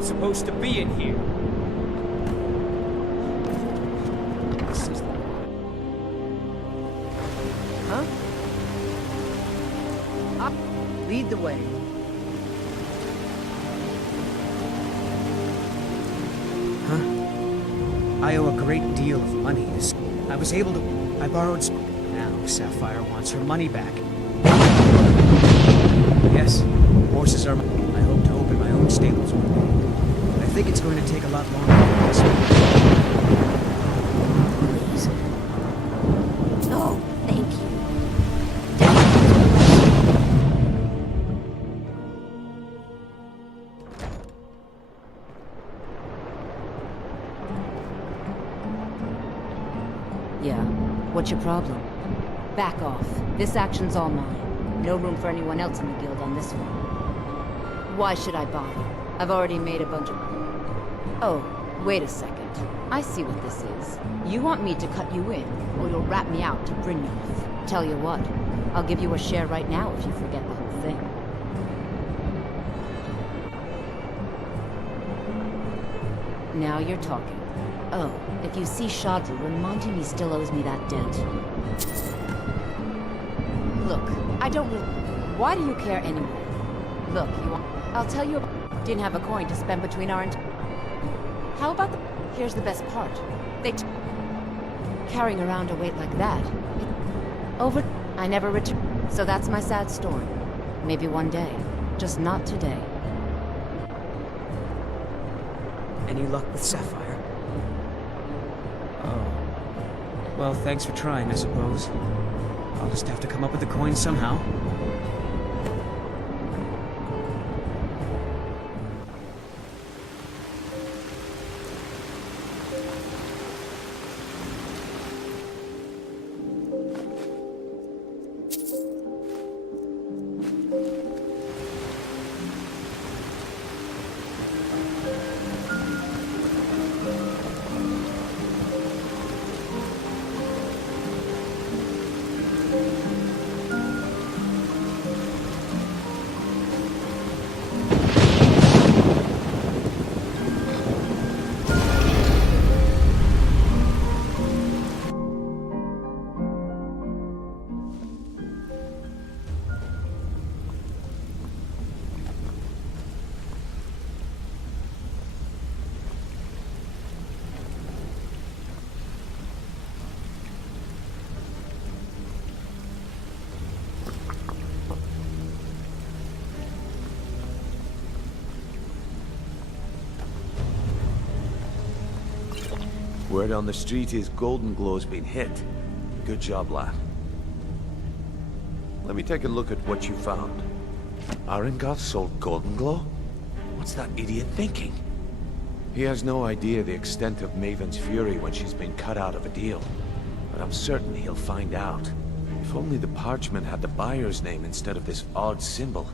It's supposed to be in here. This is... Huh? Up. Lead the way. Huh? I owe a great deal of money to... I was able to... I borrowed... Now Sapphire wants her money back. Yes, horses are... I hope to open my own stables one day. But I think it's going to take a lot longer than this. Please. Oh, thank you. Yeah, what's your problem? Back off. This action's all mine. No room for anyone else in the guild on this one. Why should I bother? I've already made a bunch of... Oh, wait a second. I see what this is. You want me to cut you in, or you'll rat me out to Brynjolf. Tell you what, I'll give you a share right now if you forget the whole thing. Now you're talking. Oh, if you see Shadru, remind him he still owes me that debt. Look, I don't really... Why do you care anyway? Look, you want... I'll tell you... Didn't have a coin to spend between our... How about the... Here's the best part. They... Carrying around a weight like that... Over... I never returned. So that's my sad story. Maybe one day. Just not today. Any luck with Sapphire? Oh. Well, thanks for trying, I suppose. I'll just have to come up with the coin somehow. Word on the street is Golden Glow's been hit. Good job, lad. Let me take a look at what you found. Aerin sold Golden Glow? What's that idiot thinking? He has no idea the extent of Maven's fury when she's been cut out of a deal. But I'm certain he'll find out. If only the parchment had the buyer's name instead of this odd symbol.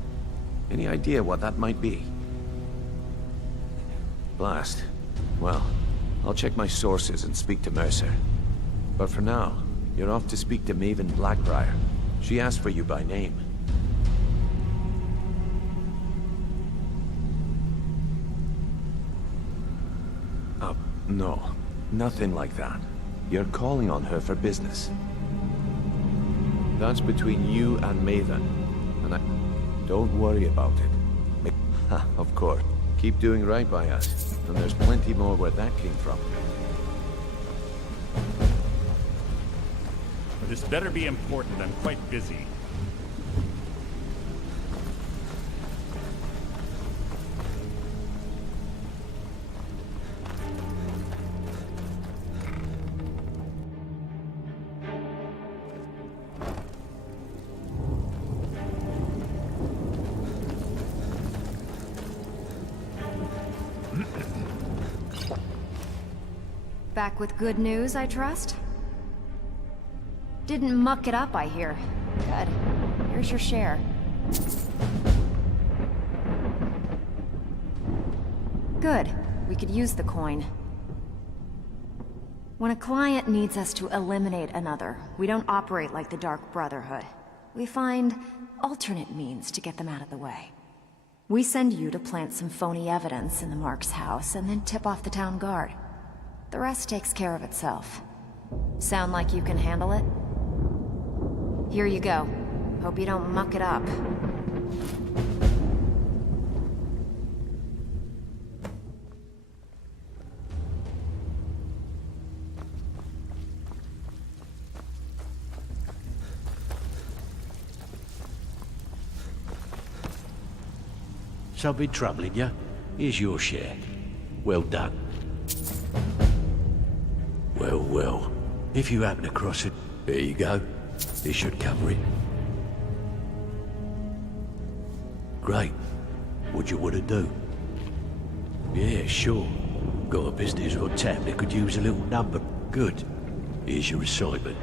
Any idea what that might be? Blast. Well, I'll check my sources and speak to Mercer. But for now, you're off to speak to Maven Black-Briar. She asked for you by name. No. Nothing like that. You're calling on her for business. That's between you and Maven. And don't worry about it. Of course. Keep doing right by us. And there's plenty more where that came from. This better be important. I'm quite busy. Back with good news, I trust? Didn't muck it up, I hear. Good. Here's your share. Good. We could use the coin. When a client needs us to eliminate another, we don't operate like the Dark Brotherhood. We find alternate means to get them out of the way. We send you to plant some phony evidence in the Mark's house and then tip off the town guard. The rest takes care of itself. Sound like you can handle it? Here you go. Hope you don't muck it up. Something troubling you? Here's your share. Well done. Well, well. If you happen across it, there you go. This should cover it. Great. What you want to do? Yeah, sure. Got a business on tap that could use a little number. Good. Here's your assignment.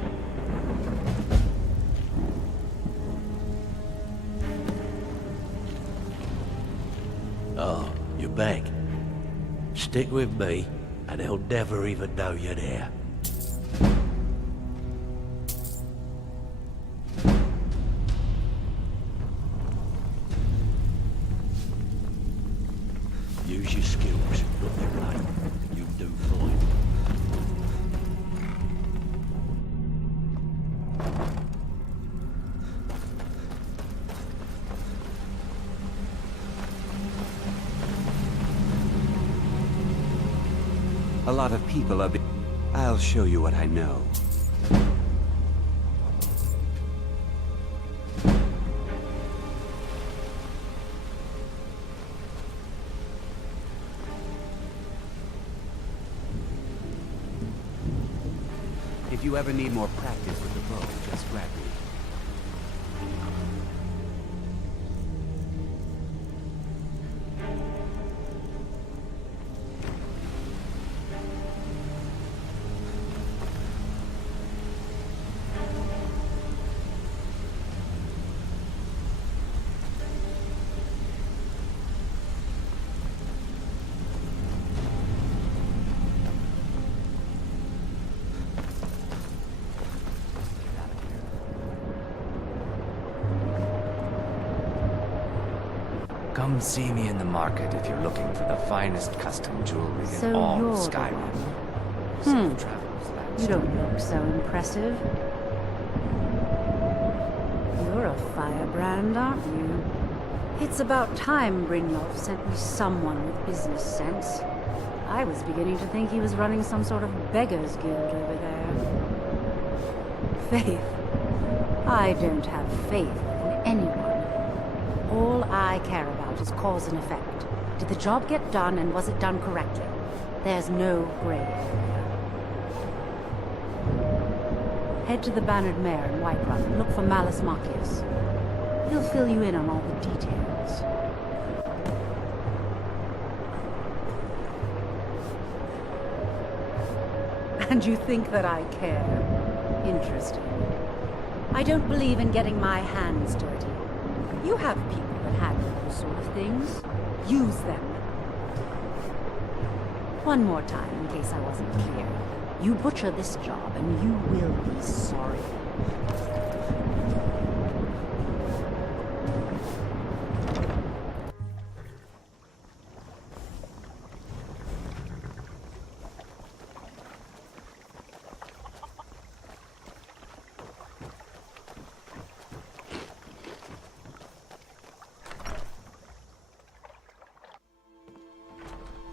Oh, you're back. Stick with me, and they'll never even know you're there. Use your skills, not your luck. You'll do fine. A lot of people are I'll show you what I know. If you ever need more practice with the bow, just grab me. Come see me in the market if you're looking for the finest custom jewelry So in all you're of the Skyrim. You don't look so impressive. You're a firebrand, aren't you? It's about time Brynjolf sent me someone with business sense. I was beginning to think he was running some sort of beggars guild over there. Faith. I don't have faith in anyone. All I care about is cause and effect. Did the job get done, and was it done correctly? There's no gray area. Head to the Bannered Mare in Whiterun and look for Mallus. He'll fill you in on all the details. And you think that I care? Interesting. I don't believe in getting my hands dirty. You have people that handle those sort of things. Use them. One more time, in case I wasn't clear. You butcher this job, and you will be sorry.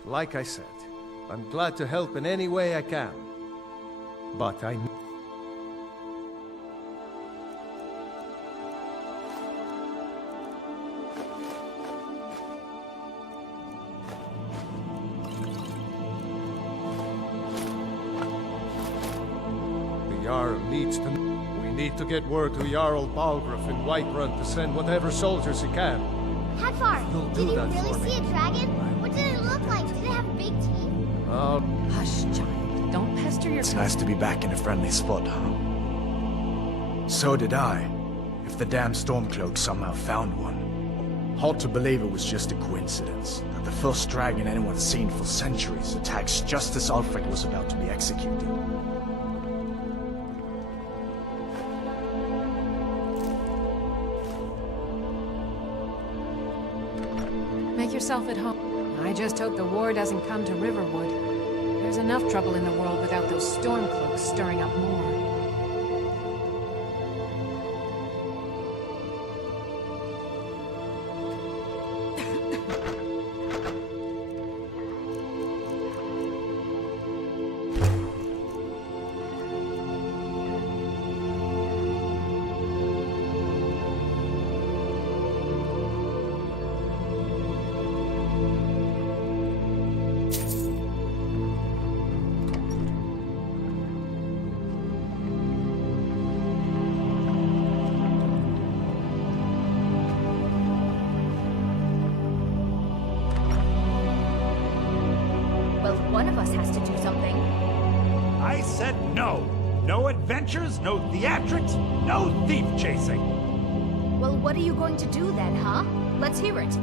Like I said, I'm glad to help in any way I can. But I... The Jarl needs to... We need to get word to Jarl Balgruuf in Whiterun to send whatever soldiers he can. Hadvar, did you really see a dragon? What did it look like? Did it have big teeth? Oh... Hush, child. Don't pester your... It's nice to be back in a friendly spot, huh? So did I. If the damn Stormcloak somehow found one. Hard to believe it was just a coincidence. That the first dragon anyone's seen for centuries attacks just as Alfred was about to be executed. yourself at home. I just hope the war doesn't come to Riverwood. There's enough trouble in the world without those Stormcloaks stirring up more. One of us has to do something. I said no. No adventures, no theatrics, no thief chasing. Well, what are you going to do then, huh? Let's hear it.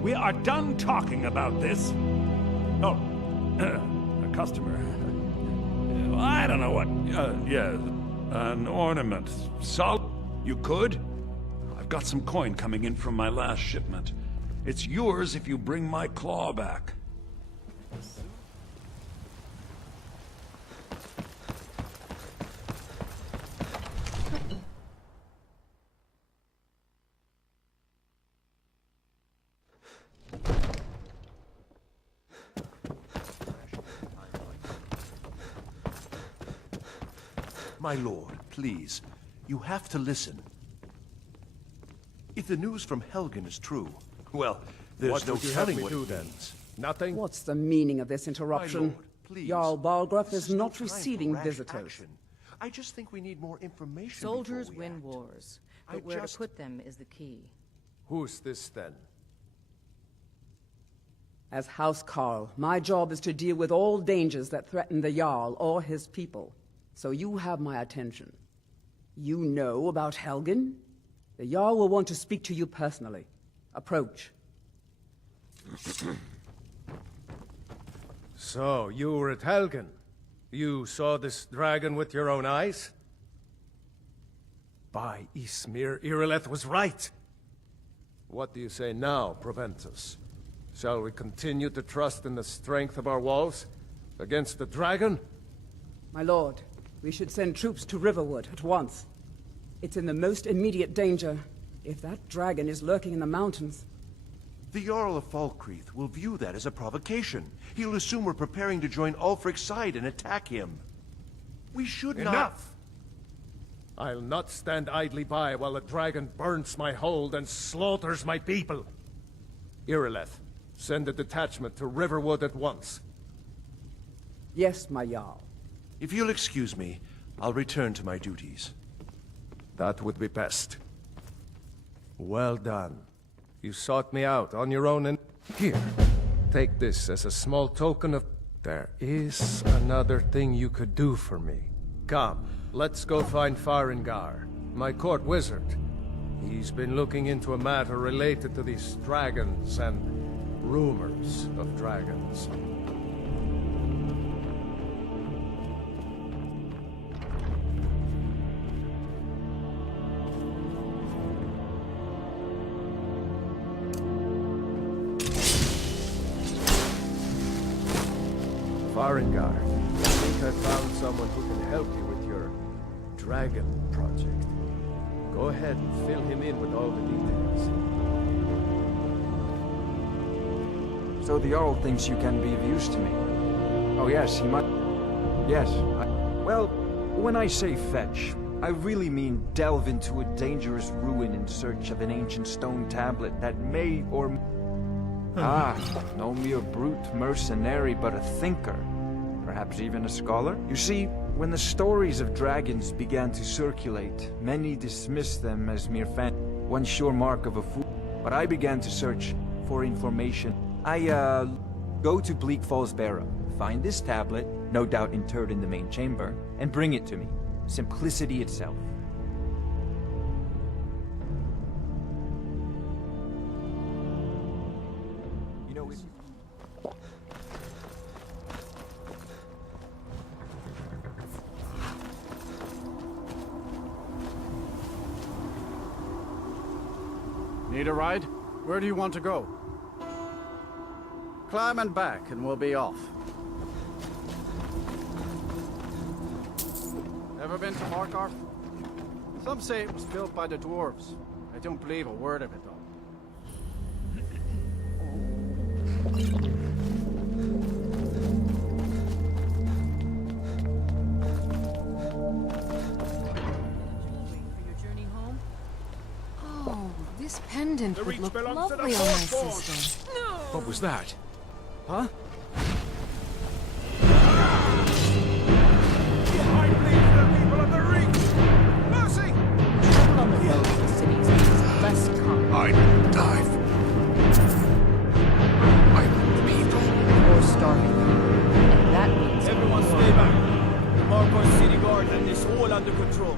We are done talking about this. Oh, a customer. I don't know what. Yeah, an ornament. You could? I've got some coin coming in from my last shipment. It's yours if you bring my claw back. My lord, please. You have to listen. If the news from Helgen is true, well, there's no telling what it means. Nothing? What's the meaning of this interruption? My lord, please. Jarl Balgruuf This is no not time for receiving rash visitors. action. I just think we need more information. Soldiers before we win act. wars, I but where just- to put them is the key. Who's this then? As House Carl, my job is to deal with all dangers that threaten the Jarl or his people. So you have my attention. You know about Helgen? The Jarl will want to speak to you personally. Approach. So, you were at Helgen. You saw this dragon with your own eyes? By Ysmir, Irileth was right. What do you say now, Proventus? Shall we continue to trust in the strength of our walls against the dragon? My lord, we should send troops to Riverwood at once. It's in the most immediate danger. If that dragon is lurking in the mountains... The Jarl of Falkreath will view that as a provocation. He'll assume we're preparing to join Ulfric's side and attack him. We should not... Enough! I'll not stand idly by while the dragon burns my hold and slaughters my people. Irileth, send a detachment to Riverwood at once. Yes, my Jarl. If you'll excuse me, I'll return to my duties. That would be best. Well done. You sought me out on your own and... Here, take this as a small token of... There is another thing you could do for me. Come, let's go find Falskaar, my court wizard. He's been looking into a matter related to these dragons and rumors of dragons. Falskaar, I think I found someone who can help you with your dragon project. Go ahead and fill him in with all the details. So the Jarl thinks you can be of use to me. Oh yes, he might... Yes, well, when I say fetch, I really mean delve into a dangerous ruin in search of an ancient stone tablet that may or... no mere brute mercenary, but a thinker. Perhaps even a scholar? You see, when the stories of dragons began to circulate, many dismissed them as mere one sure mark of a fool. But I began to search for information. I, go to Bleak Falls Barrow, find this tablet, no doubt interred in the main chamber, and bring it to me. Simplicity itself. You know, it's... Need a ride? Where do you want to go? Climb and back, and we'll be off. Ever been to Malkarth? Some say it was built by the dwarves. I don't believe a word of it, though. Oh, this pendant would look lovely on my sister. What was that? Huh? Less common. I dive. I'm the people. Or starving. And that means Everyone stay back. The Malkarth City Guard have this all under control.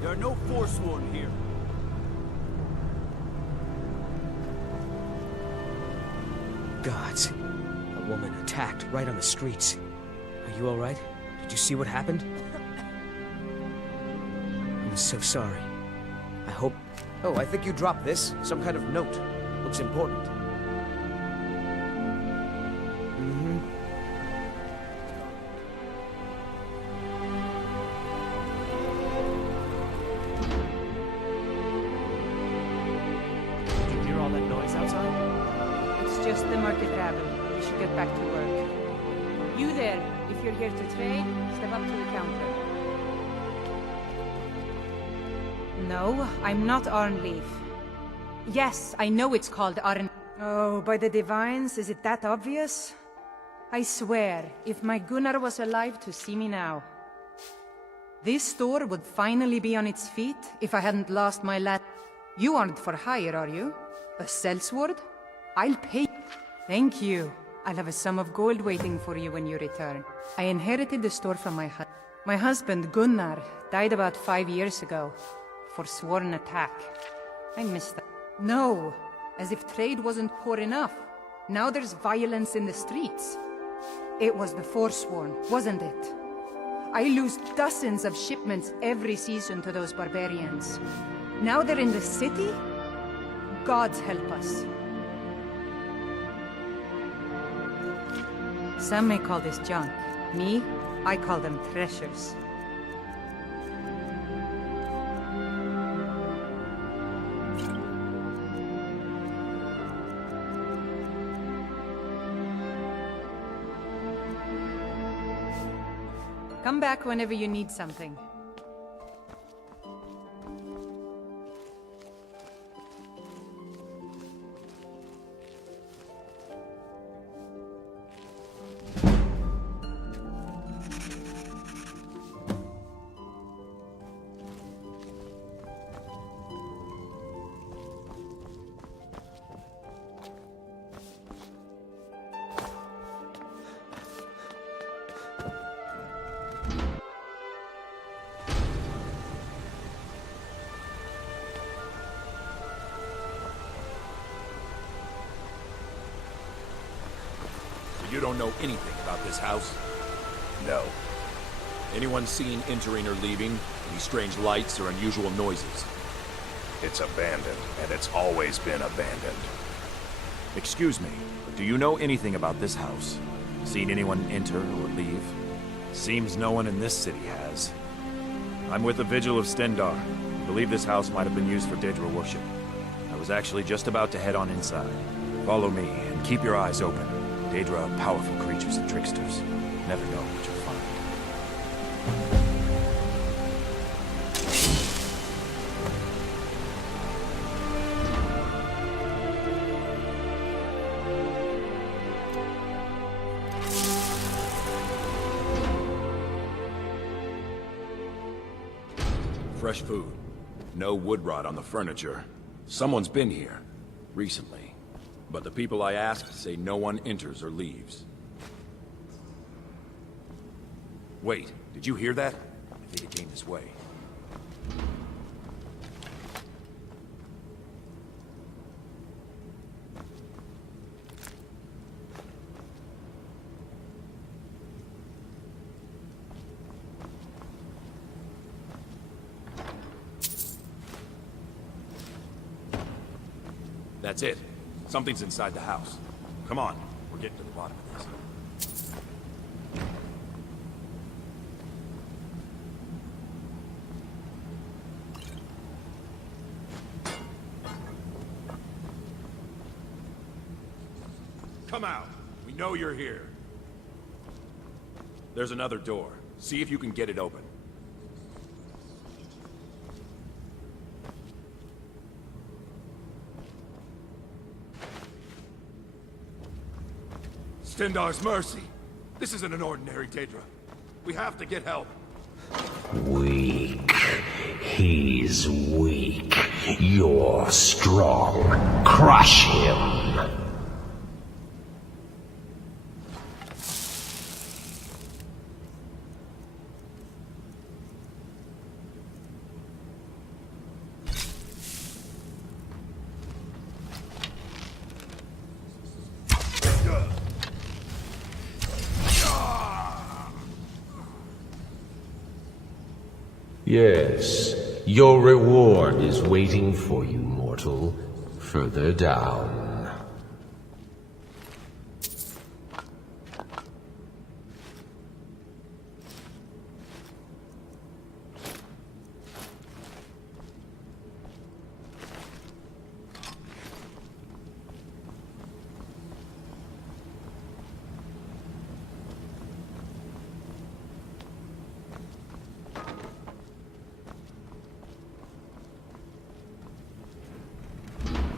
There are no Forsworn here. Gods. A woman attacked right on the streets. Are you alright? Did you see what happened? I'm so sorry. I hope... Oh, I think you dropped this. Some kind of note. Looks important. Did you hear all that noise outside? It's just the market rabble. We should get back to work. You there, if you're here to trade, step up to the counter. No, I'm not Arnleif. Yes, I know it's called Arn... Oh, by the divines, is it that obvious? I swear, if my Gunnar was alive to see me now. This store would finally be on its feet if I hadn't lost my lad. You aren't for hire, are you? A sellsword? I'll pay. Thank you. I'll have a sum of gold waiting for you when you return. I inherited the store from my husband. My husband, Gunnar, died about 5 years ago. Forsworn attack. I missed that. No, as if trade wasn't poor enough. Now there's violence in the streets. It was the Forsworn, wasn't it? I lose dozens of shipments every season to those barbarians. Now they're in the city? Gods help us. Some may call this junk. Me, I call them treasures. Come back whenever you need something. You don't know anything about this house? No. Anyone seen entering or leaving? Any strange lights or unusual noises? It's abandoned, and it's always been abandoned. Excuse me, do you know anything about this house? Seen anyone enter or leave? Seems no one in this city has. I'm with the Vigil of Stendarr. I believe this house might have been used for Daedra worship. I was actually just about to head on inside. Follow me, and keep your eyes open. Daedra are powerful creatures and tricksters. Never know what you'll find. Fresh food. No wood rot on the furniture. Someone's been here. Recently. But the people I asked say no one enters or leaves. Wait, did you hear that? I think it came this way. That's it. Something's inside the house. Come on, we're getting to the bottom of this. Come out. We know you're here. There's another door. See if you can get it open. Stendar's mercy. This isn't an ordinary Daedra. We have to get help. Weak. He's weak. You're strong. Crush him. Yes, your reward is waiting for you, mortal, further down.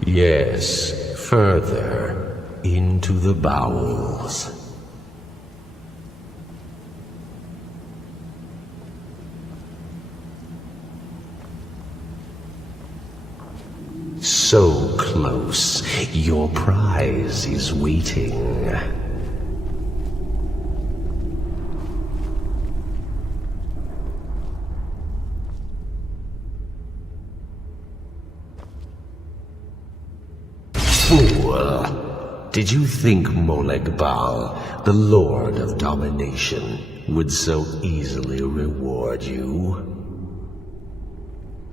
Yes, further into the bowels. So close, your prize is waiting. Fool! Did you think Molegbal, the Lord of Domination, would so easily reward you?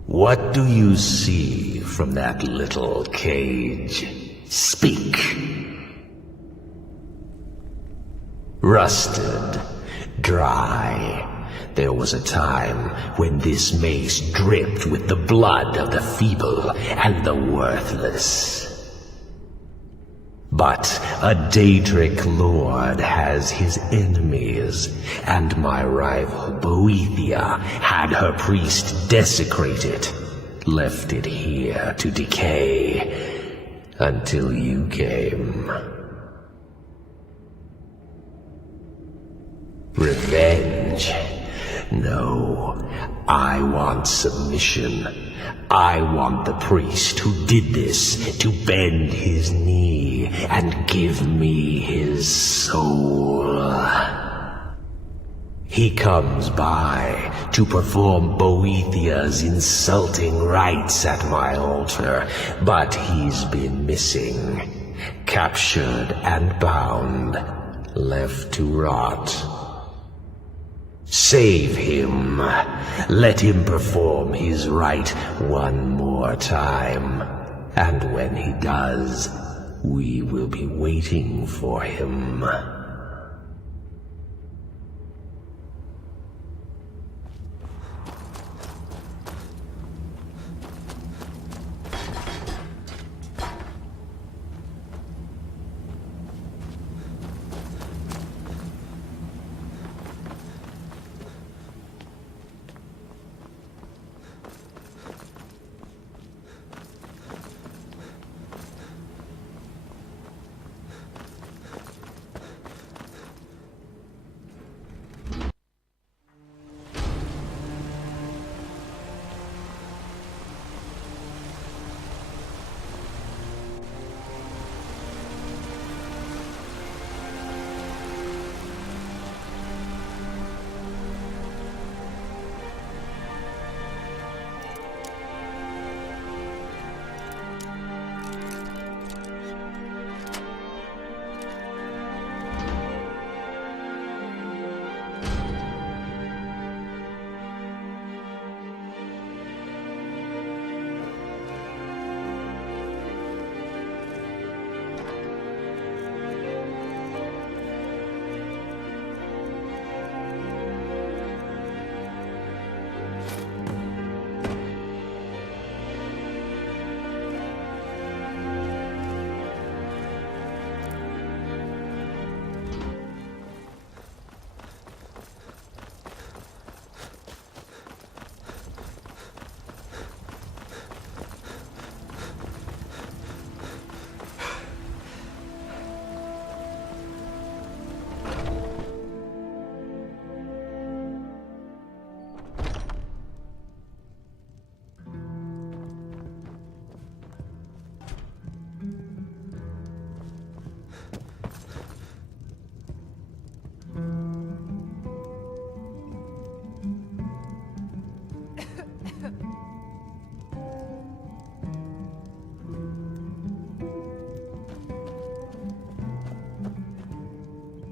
What do you see from that little cage? Speak! Rusted, dry. There was a time when this mace dripped with the blood of the feeble and the worthless. But a Daedric lord has his enemies, and my rival Boethia had her priest desecrated, left it here to decay, until you came. Revenge? No, I want submission. I want the priest who did this to bend his knee and give me his soul. He comes by to perform Boethia's insulting rites at my altar, but he's been missing, captured and bound, left to rot. Save him. Let him perform his rite one more time. And when he does, we will be waiting for him.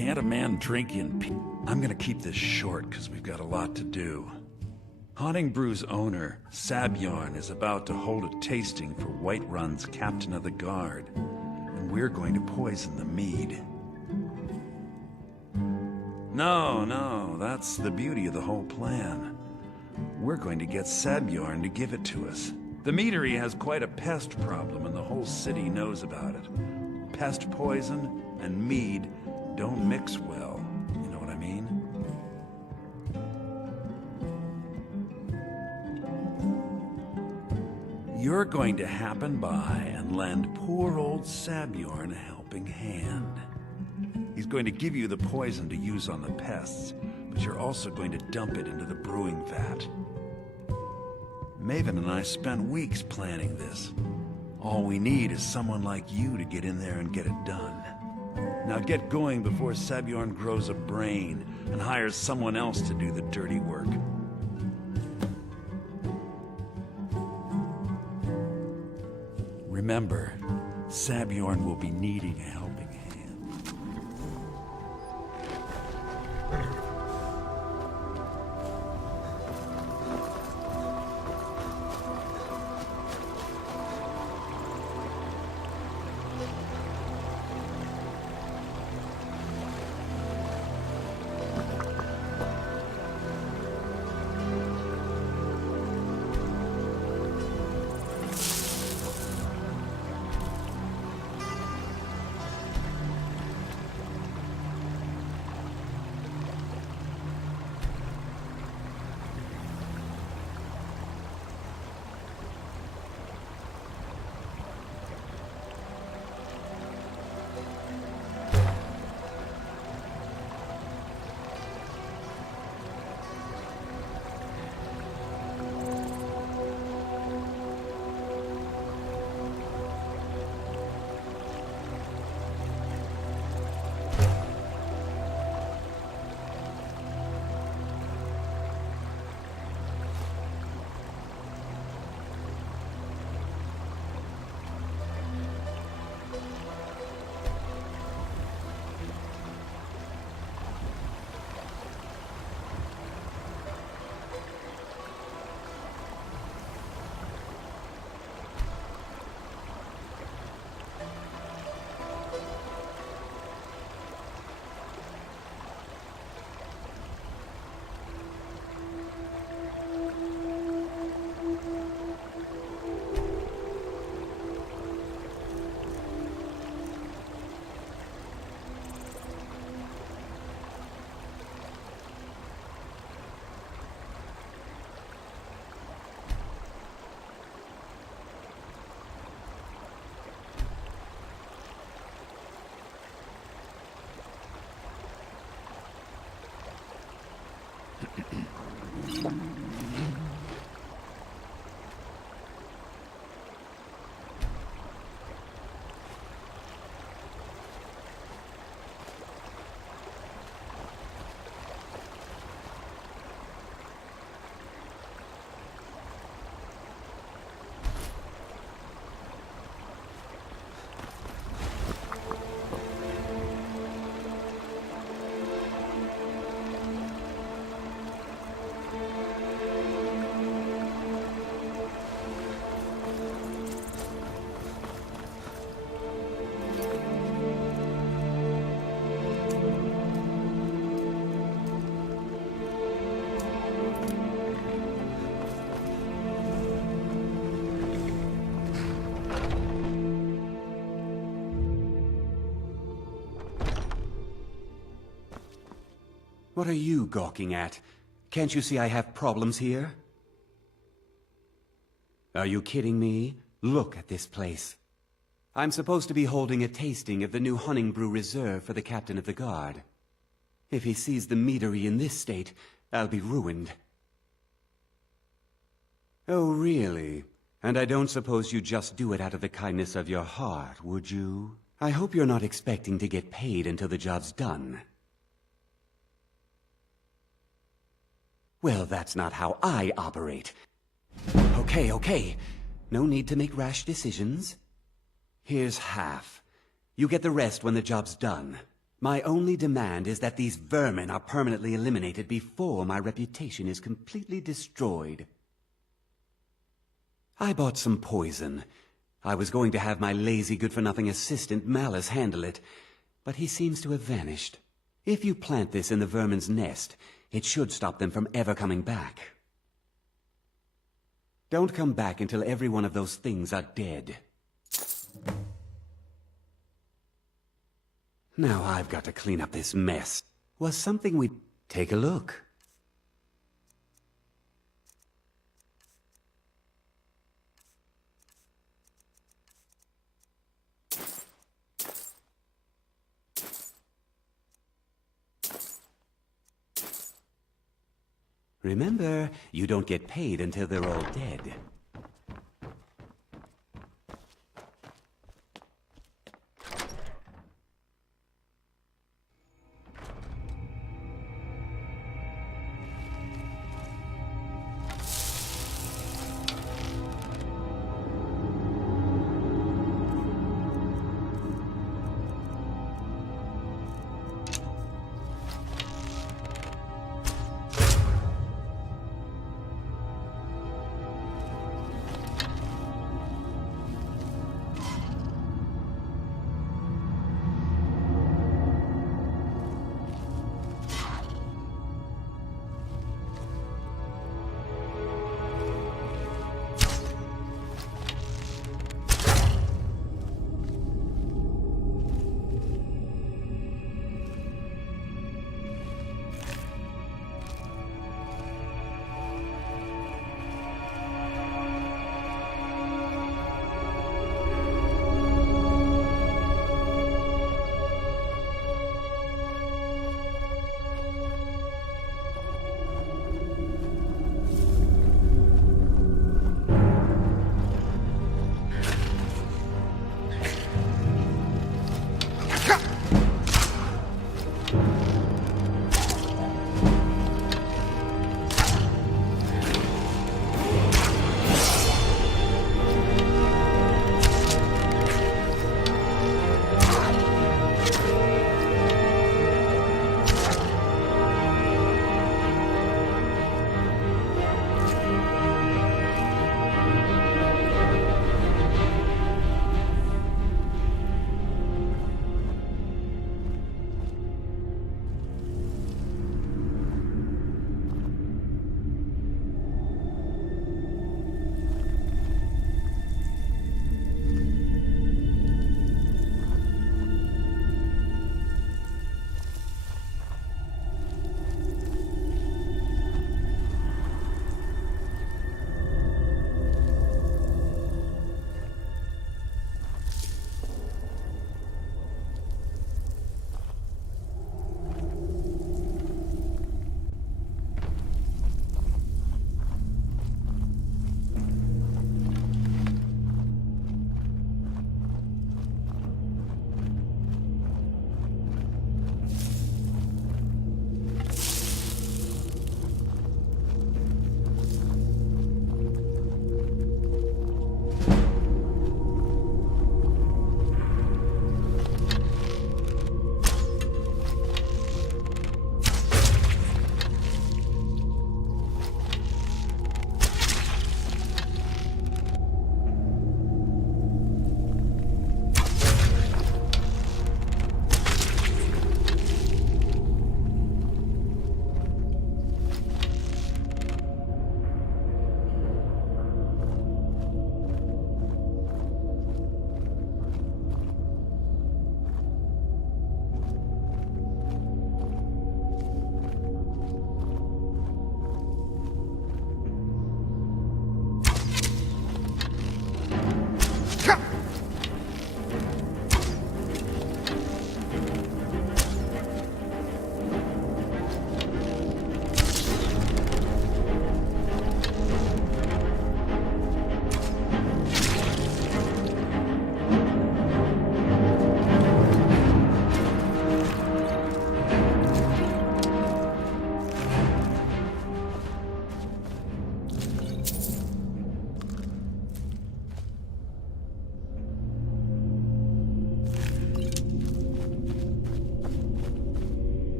Can't a man drink in peace? I'm gonna keep this short, because we've got a lot to do. Honningbrew's owner, Sabjorn, is about to hold a tasting for Whiterun's captain of the guard, and we're going to poison the mead. No, that's the beauty of the whole plan. We're going to get Sabjorn to give it to us. The meadery has quite a pest problem, and the whole city knows about it. Pest poison and mead don't mix well, you know what I mean? You're going to happen by and lend poor old Sabjorn a helping hand. He's going to give you the poison to use on the pests, but you're also going to dump it into the brewing vat. Maven and I spent weeks planning this. All we need is someone like you to get in there and get it done. Now get going before Sabjorn grows a brain and hires someone else to do the dirty work. Remember, Sabjorn will be needing a helping hand. What are you gawking at? Can't you see I have problems here? Are you kidding me? Look at this place. I'm supposed to be holding a tasting of the new Honningbrew Reserve for the captain of the guard. If he sees the meadery in this state, I'll be ruined. Oh, really? And I don't suppose you just do it out of the kindness of your heart, would you? I hope you're not expecting to get paid until the job's done. Well, that's not how I operate. Okay. No need to make rash decisions. Here's half. You get the rest when the job's done. My only demand is that these vermin are permanently eliminated before my reputation is completely destroyed. I bought some poison. I was going to have my lazy good-for-nothing assistant Mallus handle it, but he seems to have vanished. If you plant this in the vermin's nest, it should stop them from ever coming back. Don't come back until every one of those things are dead. Now I've got to clean up this mess. Was something we'd take a look. Remember, you don't get paid until they're all dead.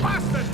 Bastard!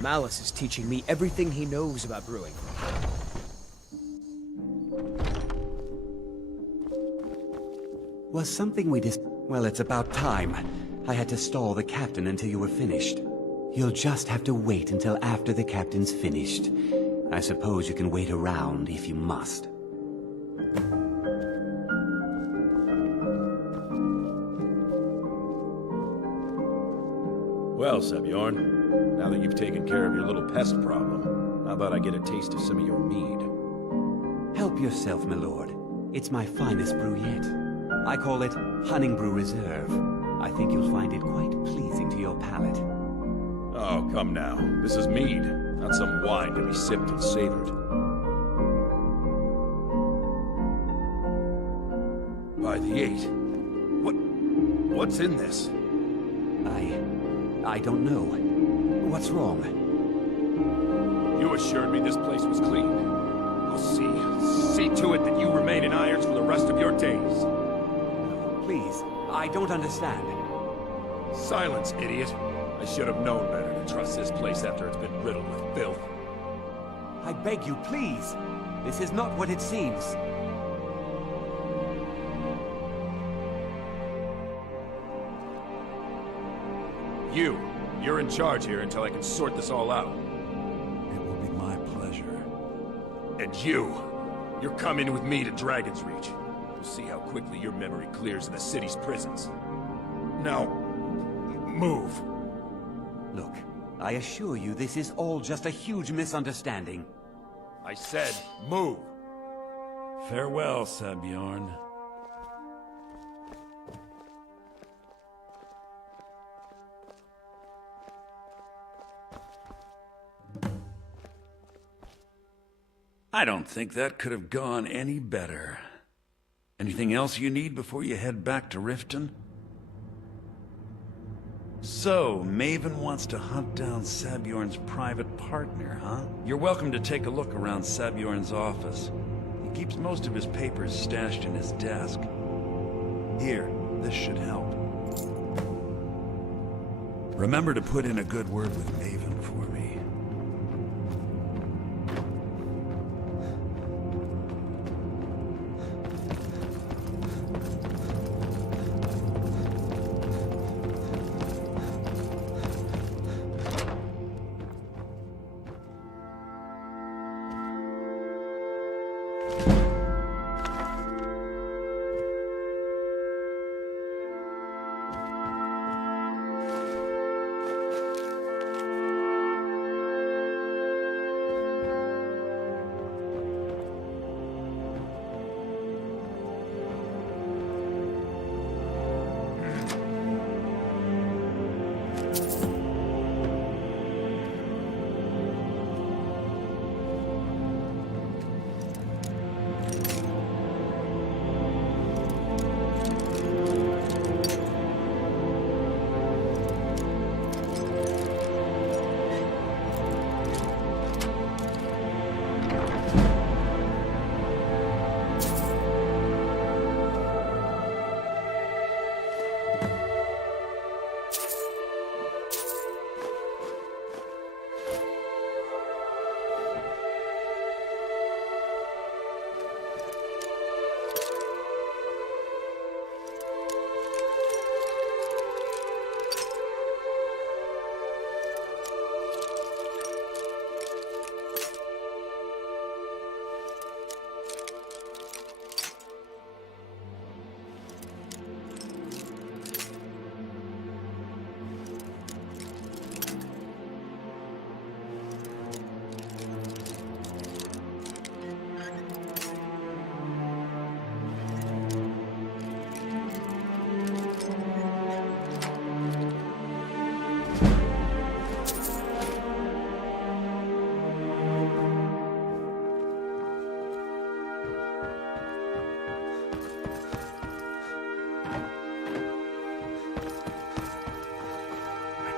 Mallus is teaching me everything he knows about brewing. Was something we Well, it's about time. I had to stall the captain until you were finished. You'll just have to wait until after the captain's finished. I suppose you can wait around if you must. Well, Sebjorn, now that you've taken care of your little pest problem, how about I get a taste of some of your mead? Help yourself, my lord. It's my finest brew yet. I call it Honningbrew Reserve. I think you'll find it quite pleasing to your palate. Oh, come now. This is mead, not some wine to be sipped and savored. By the 8. What's in this? I don't know. What's wrong? You assured me this place was clean. I'll see to it that you remain in irons for the rest of your days. Please, I don't understand. Silence, idiot. I should have known better to trust this place after it's been riddled with filth. I beg you, please. This is not what it seems. You're in charge here until I can sort this all out. It will be my pleasure. And you're coming with me to Dragon's Reach. We'll see how quickly your memory clears in the city's prisons. Now, move. Look, I assure you this is all just a huge misunderstanding. I said, move. Farewell, Sebjorn. I don't think that could have gone any better. Anything else you need before you head back to Riften? So, Maven wants to hunt down Sabjorn's private partner, huh? You're welcome to take a look around Sabjorn's office. He keeps most of his papers stashed in his desk. Here, this should help. Remember to put in a good word with Maven for me.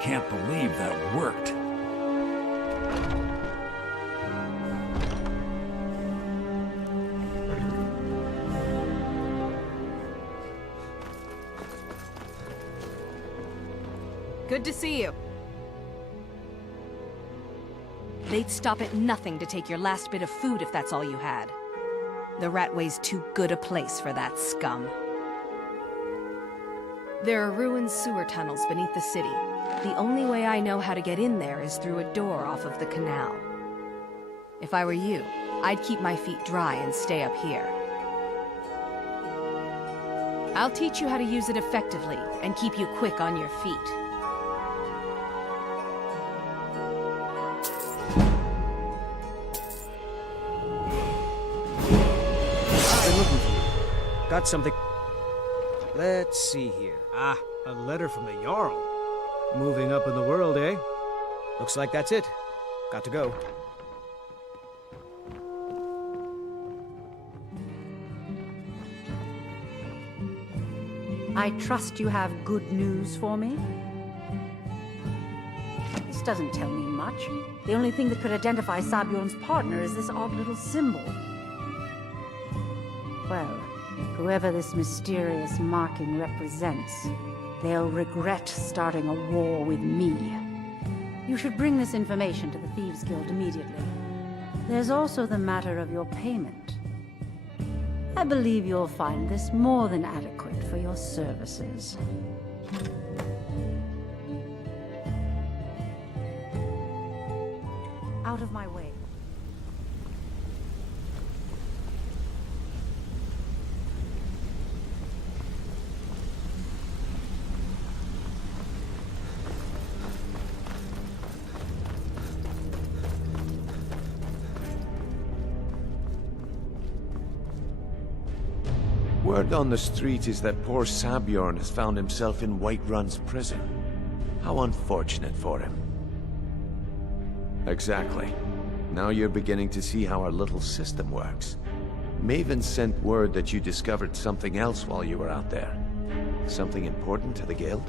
Can't believe that worked. Good to see you. They'd stop at nothing to take your last bit of food if that's all you had. The Ratway's too good a place for that scum. There are ruined sewer tunnels beneath the city. The only way I know how to get in there is through a door off of the canal. If I were you, I'd keep my feet dry and stay up here. I'll teach you how to use it effectively and keep you quick on your feet. I've been looking for you. Got something. Let's see here. Ah, a letter from the Jarl. Moving up in the world, eh? Looks like that's it. Got to go. I trust you have good news for me? This doesn't tell me much. The only thing that could identify Sabjorn's partner is this odd little symbol. Well, whoever this mysterious marking represents, they'll regret starting a war with me. You should bring this information to the Thieves Guild immediately. There's also the matter of your payment. I believe you'll find this more than adequate for your services. Out of my way. Word on the street is that poor Sabjorn has found himself in Whiterun's prison. How unfortunate for him. Exactly. Now you're beginning to see how our little system works. Maven sent word that you discovered something else while you were out there. Something important to the guild?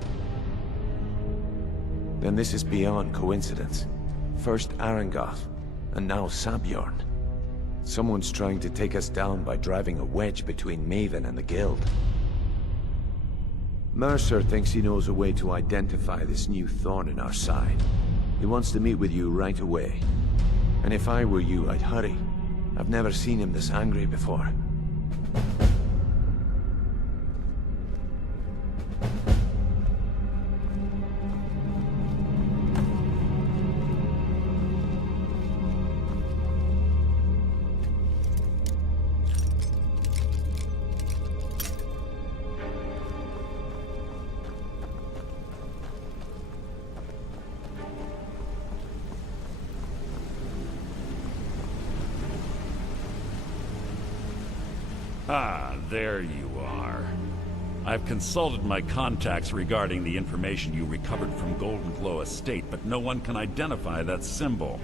Then this is beyond coincidence. First Aerin, and now Sabjorn. Someone's trying to take us down by driving a wedge between Maven and the guild. Mercer thinks he knows a way to identify this new thorn in our side. He wants to meet with you right away. And if I were you, I'd hurry. I've never seen him this angry before. Ah, there you are. I've consulted my contacts regarding the information you recovered from Golden Glow Estate, but no one can identify that symbol.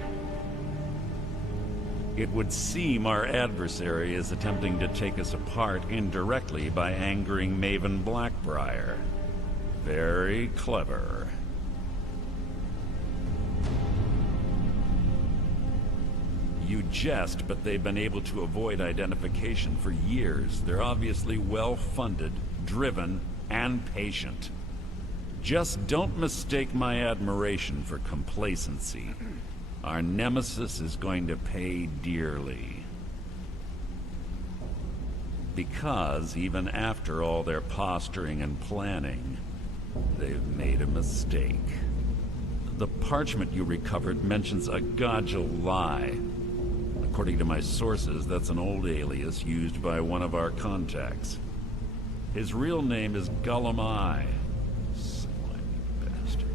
It would seem our adversary is attempting to take us apart indirectly by angering Maven Black-Briar. Very clever. You jest, but they've been able to avoid identification for years. They're obviously well-funded, driven, and patient. Just don't mistake my admiration for complacency. Our nemesis is going to pay dearly. Because even after all their posturing and planning, they've made a mistake. The parchment you recovered mentions a Godjal lie. According to my sources, that's an old alias used by one of our contacts. His real name is Gullum-Eye. Slimy bastard.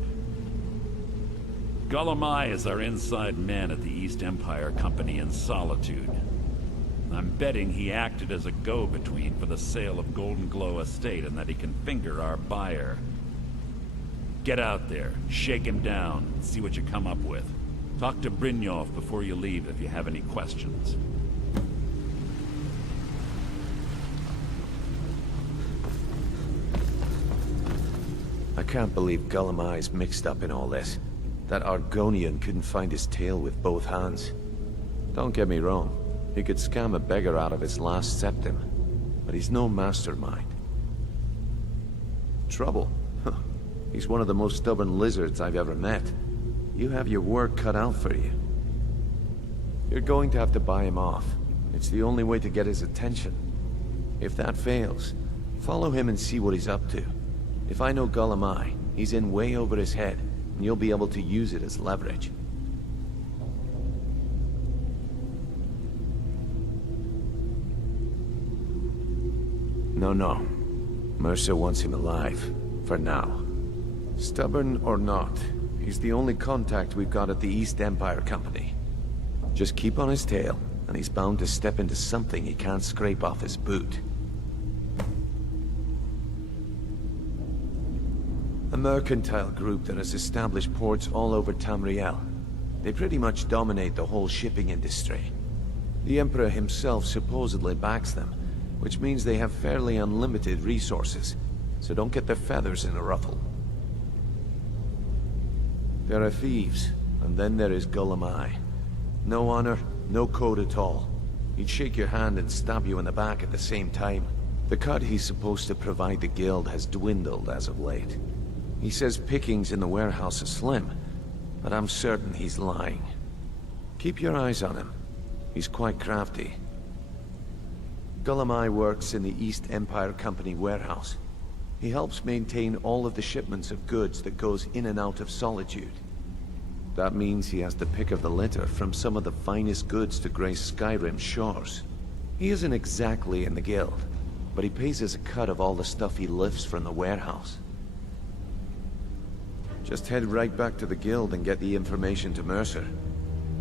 Gullum-Eye is our inside man at the East Empire Company in Solitude. I'm betting he acted as a go-between for the sale of Golden Glow Estate and that he can finger our buyer. Get out there, shake him down, and see what you come up with. Talk to Brynjolf before you leave if you have any questions. I can't believe Gullum-Eye's mixed up in all this. That Argonian couldn't find his tail with both hands. Don't get me wrong, he could scam a beggar out of his last septim, but he's no mastermind. Trouble? He's one of the most stubborn lizards I've ever met. You have your work cut out for you. You're going to have to buy him off. It's the only way to get his attention. If that fails, follow him and see what he's up to. If I know Gullum-Eye, he's in way over his head, and you'll be able to use it as leverage. No. Mercer wants him alive, for now. Stubborn or not, he's the only contact we've got at the East Empire Company. Just keep on his tail, and he's bound to step into something he can't scrape off his boot. A mercantile group that has established ports all over Tamriel. They pretty much dominate the whole shipping industry. The Emperor himself supposedly backs them, which means they have fairly unlimited resources, so don't get their feathers in a ruffle. There are thieves, and then there is Gullum-Eye. No honor, no code at all. He'd shake your hand and stab you in the back at the same time. The cut he's supposed to provide the guild has dwindled as of late. He says pickings in the warehouse are slim, but I'm certain he's lying. Keep your eyes on him. He's quite crafty. Gullum-Eye works in the East Empire Company warehouse. He helps maintain all of the shipments of goods that goes in and out of Solitude. That means he has the pick of the litter from some of the finest goods to grace Skyrim's shores. He isn't exactly in the guild, but he pays us a cut of all the stuff he lifts from the warehouse. Just head right back to the guild and get the information to Mercer.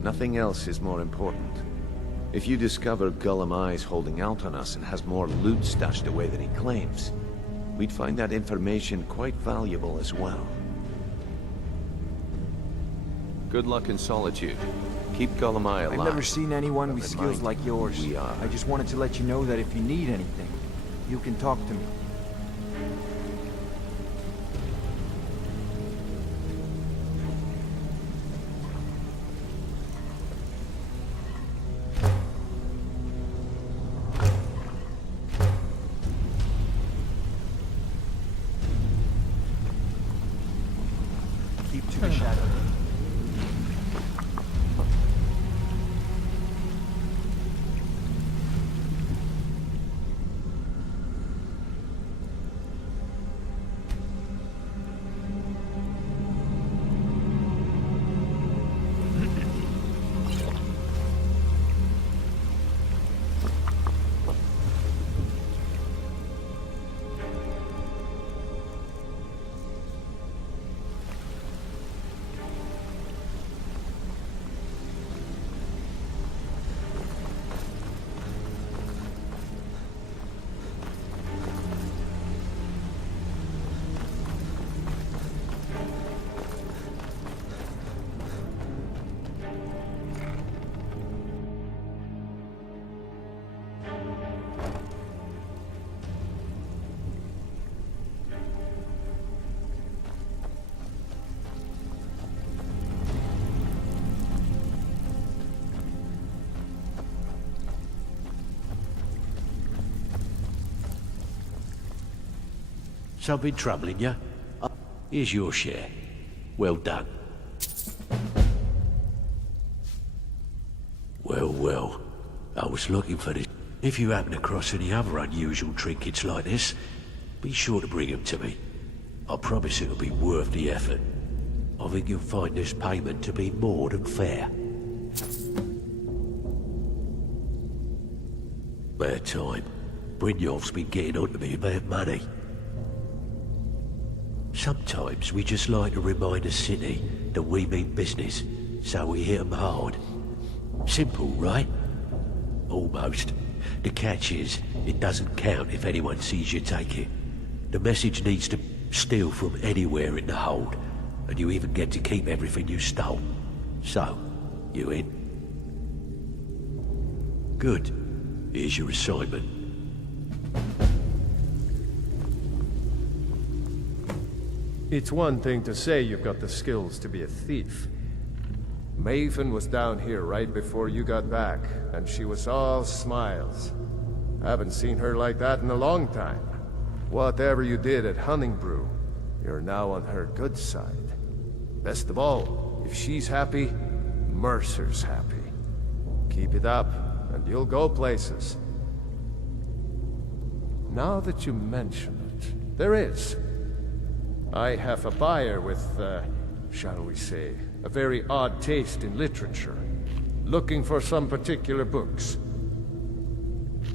Nothing else is more important. If you discover Gullum-Eye's holding out on us and has more loot stashed away than he claims, we'd find that information quite valuable as well. Good luck in Solitude. Keep Gullum-Eye alive. I've never seen anyone with skills like yours. I just wanted to let you know that if you need anything, you can talk to me. keep to the shadow. Something troubling you? Here's your share. Well done. Well. I was looking for this. If you happen across any other unusual trinkets like this, be sure to bring them to me. I promise it'll be worth the effort. I think you'll find this payment to be more than fair. Bad time. Brynjolf's been getting on to me about money. Sometimes we just like to remind the city that we mean business, so we hit 'em hard. Simple, right? Almost. The catch is, it doesn't count if anyone sees you take it. The message needs to steal from anywhere in the hold, and you even get to keep everything you stole. So, you in? Good. Here's your assignment. It's one thing to say you've got the skills to be a thief. Maven was down here right before you got back, and she was all smiles. Haven't seen her like that in a long time. Whatever you did at Honningbrew, you're now on her good side. Best of all, if she's happy, Mercer's happy. Keep it up, and you'll go places. Now that you mention it, there is. I have a buyer with, shall we say, a very odd taste in literature, looking for some particular books.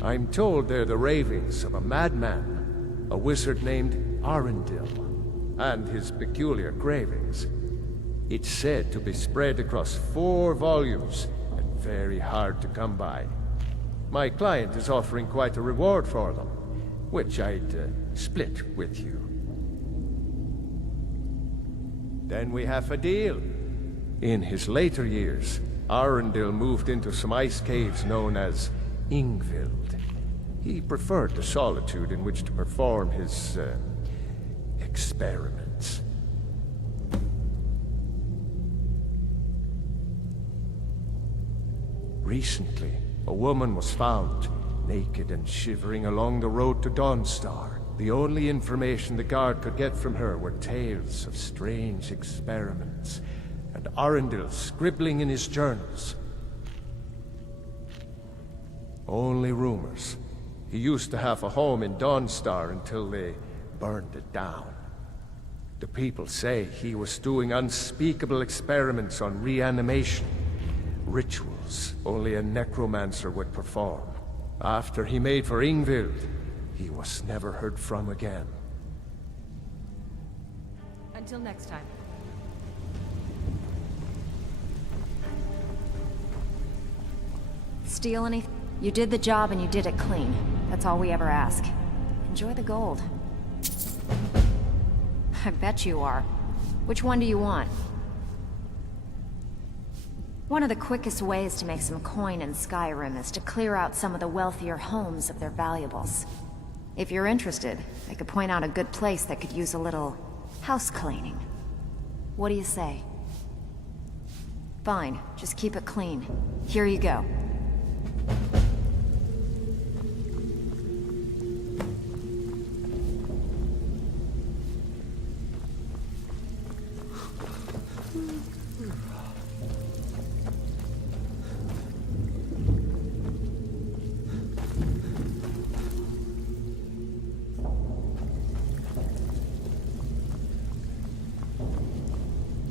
I'm told they're the ravings of a madman, a wizard named Arundel, and his peculiar cravings. It's said to be spread across 4 volumes, and very hard to come by. My client is offering quite a reward for them, which I'd split with you. Then we have a deal. In his later years, Arundel moved into some ice caves known as Ingvild. He preferred the solitude in which to perform his, experiments. Recently, a woman was found, naked and shivering along the road to Dawnstar. The only information the guard could get from her were tales of strange experiments, and Arundel scribbling in his journals. Only rumors. He used to have a home in Dawnstar until they burned it down. The people say he was doing unspeakable experiments on reanimation, rituals only a necromancer would perform. After he made for Ingvild, he was never heard from again. Until next time. Steal anything? You did the job and you did it clean. That's all we ever ask. Enjoy the gold. I bet you are. Which one do you want? One of the quickest ways to make some coin in Skyrim is to clear out some of the wealthier homes of their valuables. If you're interested, I could point out a good place that could use a little house cleaning. What do you say? Fine, just keep it clean. Here you go.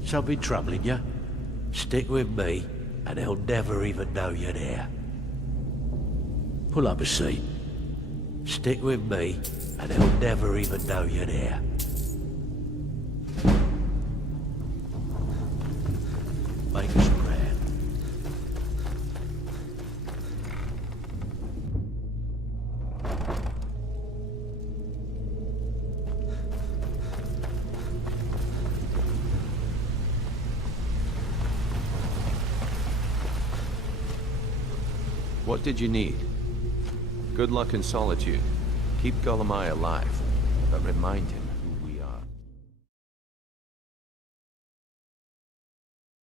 Something troubling you? Stick with me, and they'll never even know you're there. Pull up a seat. Stick with me, and they'll never even know you're there. Make us proud. What did you need? Good luck in solitude. Keep Golemai alive, but remind him